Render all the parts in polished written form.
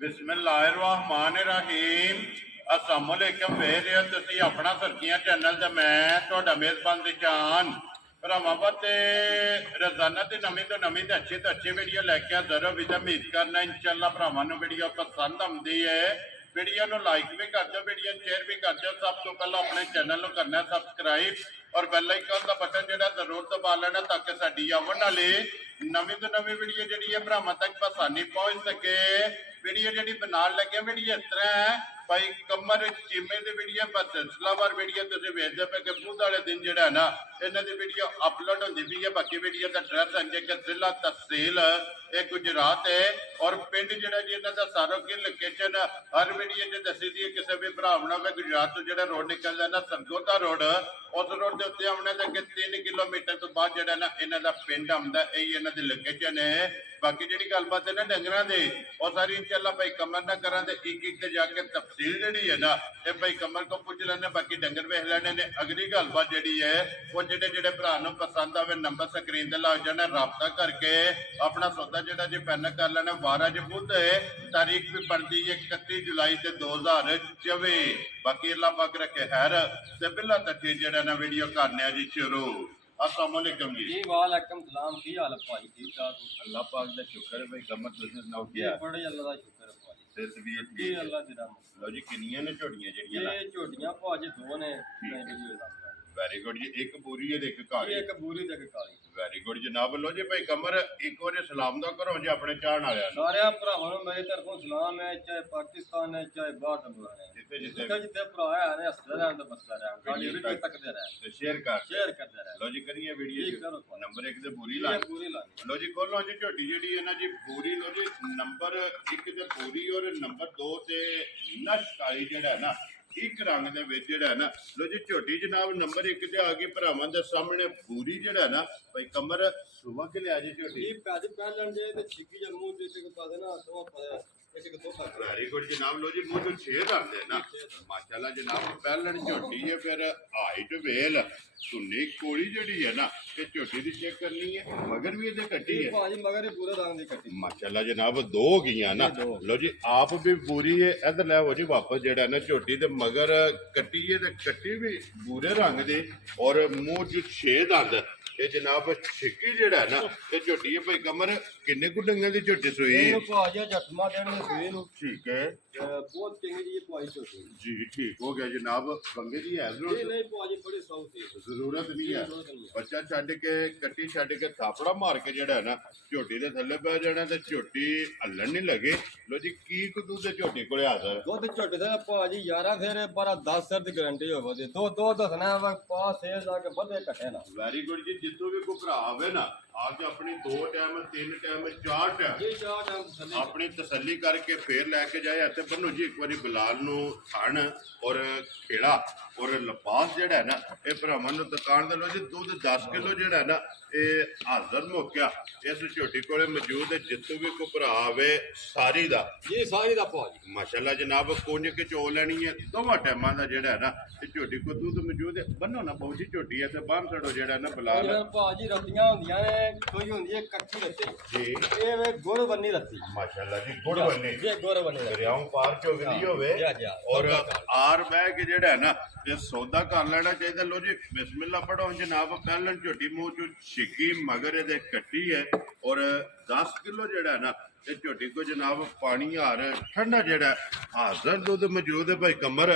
बिस्मिल्लाहिर्रहमानिर्रहीम अस्सलाम वालेकुम वेर तुसी अपना सरकियां चैनल ते मैं ਤੁਹਾਡਾ ਮੇਜ਼ਬਾਨ ਦਿਸ਼ਾਨ ਭਰਾਵਾਂ ਤੇ ਰੋਜ਼ਾਨਾ ਦੀ ਨਵੀਂ ਤੋਂ ਨਵੀਂ ਤੇ ਅੱਛੀ ਵੀਡੀਓ ਲੈ ਕੇ ਹਾਜ਼ਰ ਵੀ ਤੇ ਉਮੀਦ ਕਰਨਾ ਇਨਸ਼ਾਅੱਲਾ ਭਰਾਵਾਂ ਨੂੰ ਵੀਡੀਓ ਪਸੰਦ ਆਉਂਦੀ ਹੈ। ਵੀਡੀਓ ਨੂੰ ਲਾਈਕ ਵੀ ਕਰ ਦਿਓ, ਵੀਡੀਓ ਸ਼ੇਅਰ ਵੀ ਕਰ ਦਿਓ। ਸਭ ਤੋਂ ਪਹਿਲਾਂ ਆਪਣੇ ਚੈਨਲ ਨੂੰ ਕਰਨਾ ਸਬਸਕ੍ਰਾਈਬ और बैल आइकन का बटन जो जरूर दबा लेना ताकि साड़ी आवन वाली नवी तो नवी वीडियो जी भरावान तक आसानी पहुंच सके। वीडियो जी बना लगे वीडियो इस तरह है भाई कमर चीमे की वीडियो पर सिलसिलावार वीडियो तुम वेखते पे कि बुध वाले दिन जो है ना इन्हों की वीडियो अपलोड होती पी है। बाकी वीडियो का एड्रैस है कि जिला तहसील ये गुजरात है और पिंड जो जी इन्हों का सारो की लोकेशन हर वीडियो जो दसी दी किसी भी भरा हो गुजरात तो जो रोड निकलता ना सरगोदा रोड उस रोड के उत्ते आने के 3 किलोमीटर तो बाद जो ना इन्हों का पिंड आता यही इन्हों की लोकेशन है। बाकी जी गलबात है ना डंगर की और सारी इंशाअल्लाह भाई कमर ना करा एक जाके तफसील जी है ना ये भाई कमर को पूछ लेने। बाकी डंगर वेख लेने ने। अगली गलबात जी है वो जोड़े भरा पसंद आवे नंबर स्क्रीन से लग जाना रबता करके अपना सौदा जोड़ा जी पैन कर लेना। 12 बुध है तारीख भी बनती है 31 जुलाई से 2024। बाकी अल्लाह पाक रखे खैर ते बिल्ला तक जो ना वीडियो करने जी शुरू। अस्सलाम वालेकुम जी। वालेकुम सलाम। की हाल है भाई? ठीक ठाक? अल्लाह पाक दा शुक्र है भाई कमर तुसीं सुनाओ क्या? बड़े अल्लाह दा शुक्र है भाई। ते तबीयत की ठीक है? अल्लाह दी रहमत। लो जी किन्नियां ने झोटियां जेड़ियां ये झोटियां भाजी दो ने वीडियो दा। वेरी गुड जी। एक पूरी है ते एक काली। एक बूरी ते एक काली। वेरी गुड जनाब। लो जी भाई कमर एक बार सलाम दा करो जी अपने चाहण वालियां नु। सारे भरावां नु मेरी तरफों सलाम है, चाहे पाकिस्तान है चाहे बाहर दा मुल्क है। जिथे जिथे जिथे भरा है ने हसदे रहन ते बसदे रहन। साडी वीडियो तकदे रहन ते शेयर करदे रहन। लो जी करिए वीडियो जी करो। नंबर 1 ते पूरी ला। पूरी लानी। लो जी खोलो जी झोटी जेड़ी है ना जी पूरी। लो जी नंबर 1 ते पूरी और नंबर 2 ते नश काली जेड़ा है ना एक रंग दे विच जेड़ा है ना। लो जी झोटी जनाब नंबर 1 ते आ गई भरावां दे सामने पूरी जेड़ा है ना भाई कमर सुबह के लिया जी झोटी ये पैदी पहलन दे ते छिकी जन मुंह दे के पादे ना तो ऐसे के दो खा। वेरी गुड जनाब। लो जी मुंह तो 6 आंदे ना माशाल्लाह जनाब। पहलन झोटी है फिर हाइट वेल सुन्नी कोड़ी जेड़ी है ना ते झोटी दी चेक करनी है मगर भी इहदे कट्टी है भाजी मगर ये पूरे रंग दी कट्टी माशाल्लाह जनाब। 2 गईयां ना। लो जी आप भी पूरी है इधर लै जी वापस जेड़ा ना झोटी ते मगर कट्टी है ते कट्टी भी भूरे रंग दी और मुंह च 6 दंद ये जनाब छिक्की जेड़ा है ना ते झोटी है भाई कमर किन्ने कु डंगे दी झोटी सुई ये भाजी जटमा देने सुई नु ठीक है बहुत चंगी जी भाई छोटी जी ठीक हो गया जनाब। बंगे जी है नहीं नहीं भाजी बड़ी सौख है जरूरत नहीं है बच्चा छड़ के कट्टी छड़ के थापड़ा मार के जेड़ा है ना झोटी दे थल्ले पै जाना ते झोटी हल्लन नहीं लगे। लो जी की कुदू दे झोटी कोले हाजर दुध झोटी दे भाजी 11 फेर 12 10 सर दी गारंटी होवे दे दो दसना पास से जाके बदे कटे ना। वेरी गुड जी। जितों भी कोई भरा आवे ना आके अपनी 2 टाइम 3 टाइम 4 टाइम जी 4 टाइम अपनी तसल्ली करके फिर लैके जाए इत्थे बनो जी एक बारी बिलाल नू थण और खेड़ा और लपास जेड़ा है ना ये भरावां नू दुकान दे। लो जी दूध 10 किलो जेड़ा है ना ये हाजर मुक्या इस झोटी कोले मौजूद है। जितों भी कोई भरा आवे सारी दा जी सारी दा भाजी माशाल्लाह जनाब। कुंज के चो लेनी है दोवां टाइमां दा जेड़ा है ना ते झोटी को दूध मौजूद है। बनो ना बहुत जी झोटी है ते बाहर छड़ो जेड़ा ना बिलाल भाजी रत्तियां हुंदियां ने कोई हुंदी है कच्ची रत्ती जी ये वे गुड़ बन्नी रत्ती माशाल्लाह जी गुड़ बन्नी ये गुड़ बन्नी दरियाओं पार चोगदी होवे और आर बह के जेड़ा है ना ये सौदा कर लेना चाहिए। लो जी बिस्मिल्लाह पढ़ो जनाब। पहलन झोटी मुंह चो छिकी मगर ये कट्टी है और 10 किलो जेड़ा है ना ये झोटी को जनाब पानी हार ठंडा जेड़ा हाजर दुध मौजूद है भाई कमर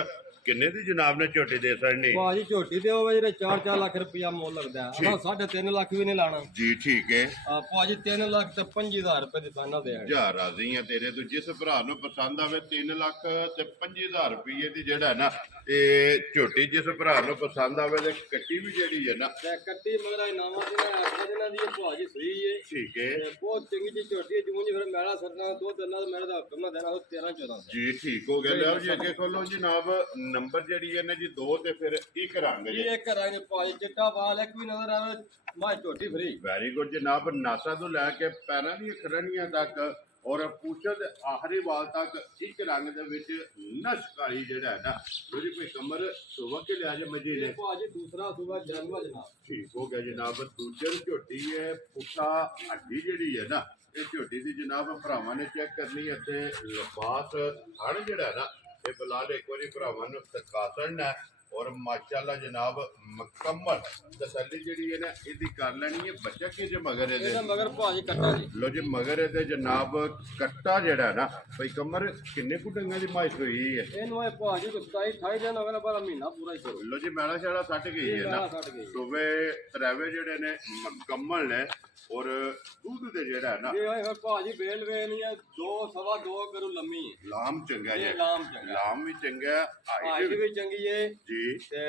किन्ने दी जनाब ने झोटी दे सकनी भाजी झोटी ते होवे जेरे 4-4 लाख रुपया मोल लगदा है। असा 3.5 लाख भी नहीं लाना जी ठीक है। भाजी 3 लाख ते 25,000 रुपए दी ताना दे जा राजी है तेरे तो जिस भरा नु पसंद आवे 3 लाख ते 25,000 रुपये दी जेड़ा है ना ते झोटी जिस भरा नु पसंद आवे ते कट्टी भी जेड़ी है ना ते कट्टी मगर नामा दी ना 8 दिना दी भाजी सही है ठीक है। बहुत चंगी जी झोटी जूं जी फिर मेरा सरना दो दल्ला मेरे दा हुक्म ना देना 13-14 जी ठीक हो गया। लो जी अगे खोलो जनाब नंबर जेड़ी है ना जी 2 ते फिर एक रंग ये एक रंग भाजी चिट्टा वाल एक भी नजर आवे मां झोटी फ्री। वेरी गुड जनाब। नासा तो लैके पैरां दी खरनियां तक और पूछो दे आखिरी वाल तक एक रंग दे विच नश काली जेड़ा है ना मेरी कोई कमर सुबह के लिहाज मजी ने भाजी दूसरा सुबह जन्म जनाब ठीक हो गया जनाब। दूसरी झोटी है पुठा हड्डी जेड़ी है ना ਇਹ ਝੋਟੀ ਦੀ ਜਨਾਬ ਭਰਾਵਾਂ ਨੇ ਚੈੱਕ ਕਰਨੀ ਹੈ ਤੇ ਲਿਬਾਸ ਹਣ ਜਿਹੜਾ ਨਾ ਇਹ ਬਿਲਾਲ ਇੱਕ ਵਾਰੀ ਭਰਾਵਾਂ ਨੂੰ ਦਿਖਾ ਸਕਣਾ ਔਰ ਮਾਸ਼ਾਅੱਲਾ ਜਨਾਬ ਮੁਕੰਮਲ ਤਸੱਲੀ ਜਿਹੜੀ ਹੈ ਨਾ ਇਹਦੀ ਕਰ ਲੈਣੀ ਹੈ। ਬੱਚਾ ਕਿ ਜੇ ਮਗਰ ਇਹਦਾ ਇਹਦੇ ਮਗਰ ਭਾਜੀ ਕੱਟਾ ਜੀ ਲੋ ਜੀ ਮਗਰ ਇਹਦੇ ਜਨਾਬ ਕੱਟਾ ਜਿਹੜਾ ਨਾ ਭਾਈ ਕਮਰ ਕਿੰਨੇ ਕੁ ਡੰਗਾਂ ਦੀ ਮਾਇਸ਼ ਹੋਈ ਹੈ ਇਹਨੂੰ ਇਹ ਭਾਜੀ ਕੋ 27 28 ਦਿਨ ਹੋ ਗਏ ਨਾ ਪਰ ਮਹੀਨਾ ਪੂਰਾ ਹੀ ਕਰੋ ਲੋ ਜੀ ਮੈਲਾ ਸ਼ਾਲਾ ਸੱਟ ਗਈ ਹੈ ਨਾ ਕੱਟ ਗਈ ਸੂਬੇ ਤਰਾਵੇ ਜਿਹੜੇ ਨੇ ਮੁਕੰਮਲ ਨੇ ਔਰ ਦੁੱਧ ਦੇ ਜਿਹੜਾ ਹੈ ਨਾ ਇਹ ਹੋਏ ਫਿਰ ਭਾਜੀ ਬੇਲ ਵੇ ਨਹੀਂ ਹੈ 2 ਸਵਾ 2 ਕਰੂ ਲੰਮੀ ਹੈ ਲਾਮ ਚੰਗਾ ਇਹ ਜੇ ਲਾਮ ਚੰਗਾ ਲਾਮ ਵੀ ਚੰਗਾ ਹਾਈਟ ਹਾਈਟ ਵੀ ਚੰਗੀ ਹੈ ਜੀ ਤੇ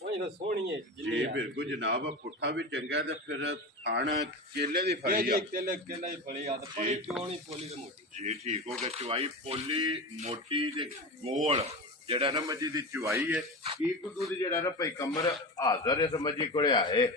ਉਹ ਫਿਰ ਸੋਹਣੀ ਹੈ ਜੀ ਬਿਲਕੁਲ ਜਨਾਬ ਪੁੱਠਾ ਵੀ ਚੰਗਾ ਤੇ ਫਿਰ ਥਣ ਕੇਲੇ ਦੀ ਫਲੀ ਜੀ ਆ ਕਿਲੇ ਕਿਲੇ ਹੀ ਫੜੀ ਆ ਤੇ ਬੜੀ ਚੋਣੀ ਪੋਲੀ ਤੇ ਮੋਟੀ ਜੀ ਠੀਕ ਹੋ ਗਿਆ ਚਵਾਈ ਪੋਲੀ ਮੋਟੀ ਤੇ ਗੋਲ ਜਿਹੜਾ ਨਾ ਮੱਝੀ ਦੀ ਚਵਾਈ ਹੈ ਕੀ ਕੁ ਦੁੱਧ ਜਿਹੜਾ ਨਾ ਭਾਈ ਕਮਰ ਹਾਜ਼ਰ ਇਸ ਮੱਝੀ ਕੋਲੇ ਆਏ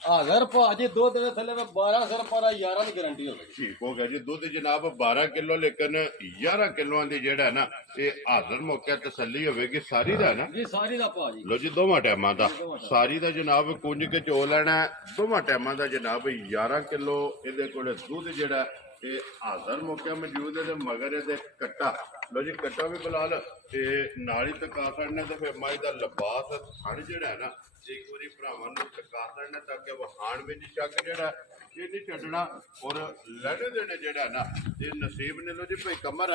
ਹਾਜ਼ਰ ਭਾਜੀ ਦੁੱਧ ਦੇ ਥੱਲੇ 12 ਸਰ ਪਰ 11 ਦੀ ਗਾਰੰਟੀ ਹੋਵੇ ਠੀਕ ਹੋ ਗਿਆ ਜੀ ਦੁੱਧ ਜਨਾਬ 12 ਕਿਲੋ ਲੇਕਿਨ 11 ਕਿਲੋਆਂ ਦੀ ਜਿਹੜਾ ਨਾ ਇਹ ਹਾਜ਼ਰ ਮੌਕੇ ਤਸੱਲੀ ਹੋਵੇਗੀ ਸਾਰੀ ਦਾ ਨਾ ਜੀ ਸਾਰੀ ਦਾ ਭਾਜੀ ਲੋ ਜੀ ਦੋਵਾਂ ਟਾਈਮਾਂ ਦਾ ਸਾਰੀ ਦਾ ਜਨਾਬ ਕੁੰਜ ਕੇ ਚੋ ਲੈਣਾ ਹੈ। ਦੋਵਾਂ ਟਾਈਮਾਂ ਦਾ ਜਨਾਬ 11 ਕਿਲੋ ਇਹਦੇ ਕੋਲੇ ਦੁੱਧ ਜਿਹੜਾ ਇਹ ਹਾਜ਼ਰ ਮੌਕੇ ਮੌਜੂਦ ਹੈ ਤੇ ਮਗਰ ਇਹਦੇ ਕੱਟਾ ਲੋ ਜੀ ਕੱਟਾ ਵੀ ਬਲਾਲ ਤੇ ਨਾਲ ਹੀ ਤਕਾ ਛੱਡਣਾ ਤੇ ਫਿਰ ਮਾਈ ਦਾ ਲਿਬਾਸ ਥਣ ਜਿਹੜਾ ਹੈ ਨਾ ਇੱਕ ਵਾਰੀ ਭਰਾਵਾਂ ਨੂੰ ਤਕਾ ਛੱਡਣਾ ਤਾਂ ਕਿ ਵਹਾਣ ਵਿੱਚ ਸ਼ੱਕ ਜਿਹੜਾ ਇਹ ਨਹੀਂ ਛੱਡਣਾ ਔਰ ਲੜੇ ਦੇਣੇ ਜਿਹੜਾ ਨਾ ਇਹ ਨਸੀਬ ਨੇ ਲੋ ਜੀ ਭਾਈ ਕਮਰ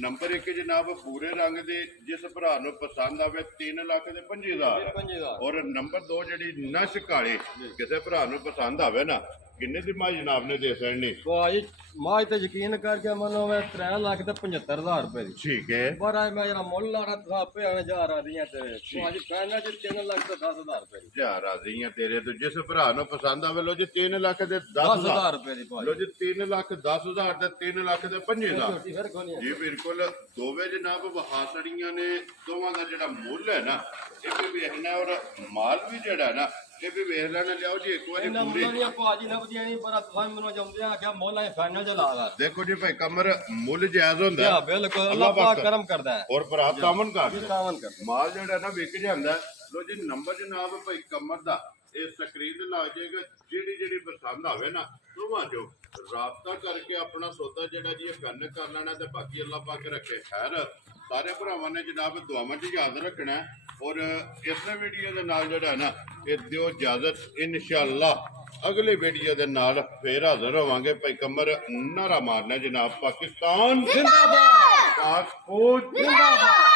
ਨੰਬਰ 1 ਜਨਾਬ ਪੂਰੇ ਰੰਗ ਦੇ ਜਿਸ ਭਰਾ ਨੂੰ ਪਸੰਦ ਆਵੇ 3 ਲੱਖ ਦੇ 50,000 50,000 ਔਰ ਨੰਬਰ 2 ਜਿਹੜੀ ਨਸ਼ ਕਾਲੀ ਕਿਸੇ ਭਰਾ ਨੂੰ ਪਸੰਦ ਆਵੇ ਨਾ ਕਿੰਨੇ ਦੀ ਮਾਂ ਜਨਾਬ ਨੇ ਦੇ ਸਕਣੀ ਭਾਜੀ ਮਾਝ ਤੇ ਯਕੀਨ ਕਰਕੇ ਮੰਨੋ ਮੈਂ 3 ਲੱਖ ਤੇ 75,000 ਰੁਪਏ ਦੀ ਠੀਕ ਹੈ ਪਰ ਆ ਮੈਂ ਜਿਹੜਾ ਮੁੱਲ ਲਾਣਾ ਤਾਂ ਆਪੇ ਆਣੇ ਜਾ ਰਹੀਆਂ ਤੇ ਭਾਜੀ ਫਾਈਨਲ ਚ 3 ਲੱਖ ਤੇ 10,000 ਰੁਪਏ ਦੀ ਜਾ ਰਾਜ਼ੀਆਂ ਤੇਰੇ ਤੋਂ ਜਿਸ ਭਰਾ ਨੂੰ ਪਸੰਦ ਆਵੇ ਲੋ ਜੀ 3 ਲੱਖ ਦੇ 10,000 10,000 ਰੁਪਏ ਦੀ ਲੋ ਭਾਜੀ ਜੀ 3 ਲੱਖ 10,000 ਤੇ 3 ਲੱਖ ਦੇ 50,000 ਛੋਟੀ ਫਿਰ ਕੋਣੀ ਜੀ ਬਿਲਕੁਲ ਦੋਵੇਂ ਜਨਾਬ ਵਹਾਸੜੀਆਂ ਨੇ ਦੋਵਾਂ ਦਾ ਜਿਹੜਾ ਮੁੱਲ ਹੈ ਨਾ ਇਹ ਵੀ ਵੇਖਣਾ ਔਰ ਮਾਲ ਵੀ ਜਿਹੜਾ ਨਾ ਇਹ ਵੀ ਵੇਖ ਲੈਣਾ ਲਿਆਓ ਜੀ ਇੱਕ ਵਾਰੀ ਇਹਨਾਂ ਪੂਰੀ ਮੁੱਲਾਂ ਦੀਆਂ ਭਾਜੀ ਲੱਭਦੀਆਂ ਨਹੀਂ ਪਰ ਤੁਸੀਂ ਮੈਨੂੰ ਜਾਂਦੇ ਆ ਕਿ ਮੁੱਲ ਆ ਫਾਈਨਲ ਚ ਲਾ ਲਾ ਦੇਖੋ ਜੀ ਭਾਈ ਕਮਰ ਮੁੱਲ ਜਾਇਜ਼ ਹੁੰਦਾ ਯਾ ਬਿਲਕੁਲ ਅੱਲਾਹ ਪਾਕ ਕਰਮ ਕਰਦਾ ਹੈ ਔਰ ਪ੍ਰਾਪਤ ਤਾਮਨ ਜੀ ਕਰਦਾ ਤਾਵਨ ਕਰਦਾ ਮਾਲ ਜਿਹੜਾ ਨਾ ਵਿਕ ਜਾਂਦਾ ਲੋ ਜੀ ਨੰਬਰ ਜਨਾਬ ਭਾਈ ਕਮਰ ਦਾ ਇਹ ਸਕਰੀਨ ਲਾ ਜਾਏਗਾ ਜਿਹੜੀ ਪਸੰਦ ਆਵੇ ਨਾ ਦੋਵਾਂ ਚੋਂ ਰਾਬਤਾ ਕਰਕੇ ਆਪਣਾ ਸੌਦਾ ਜਿਹੜਾ ਜੀ ਇਹ ਫਨ ਕਰ ਲੈਣਾ ਤੇ ਬਾਕੀ ਅੱਲਾਹ ਪਾਕ ਰੱਖੇ ਖੈਰ ਸਾਰੇ ਭਰਾਵਾਂ ਨੇ ਜਨਾਬ ਦੁਆਵਾਂ 'ਚ ਯਾਦ ਰੱਖਣਾ ਹੈ। ਔਰ ਇਸ ਵੀਡੀਓ ਦੇ ਨਾਲ ਜਿਹੜਾ ਨਾ ਇਹ ਦਿਓ ਇਜਾਜ਼ਤ ਇਨਸ਼ਾਅੱਲਾ ਅਗਲੀ ਵੀਡੀਓ ਦੇ ਨਾਲ ਫੇਰ ਹਾਜ਼ਰ ਹੋਵਾਂਗੇ ਭਾਈ ਕਮਰ ਨਾਰਾ ਮਾਰਨਾ ਜਨਾਬ ਪਾਕਿਸਤਾਨ ਜ਼ਿੰਦਾਬਾਦ ਪਾਕ ਫੌਜ ਜ਼ਿੰਦਾਬਾਦ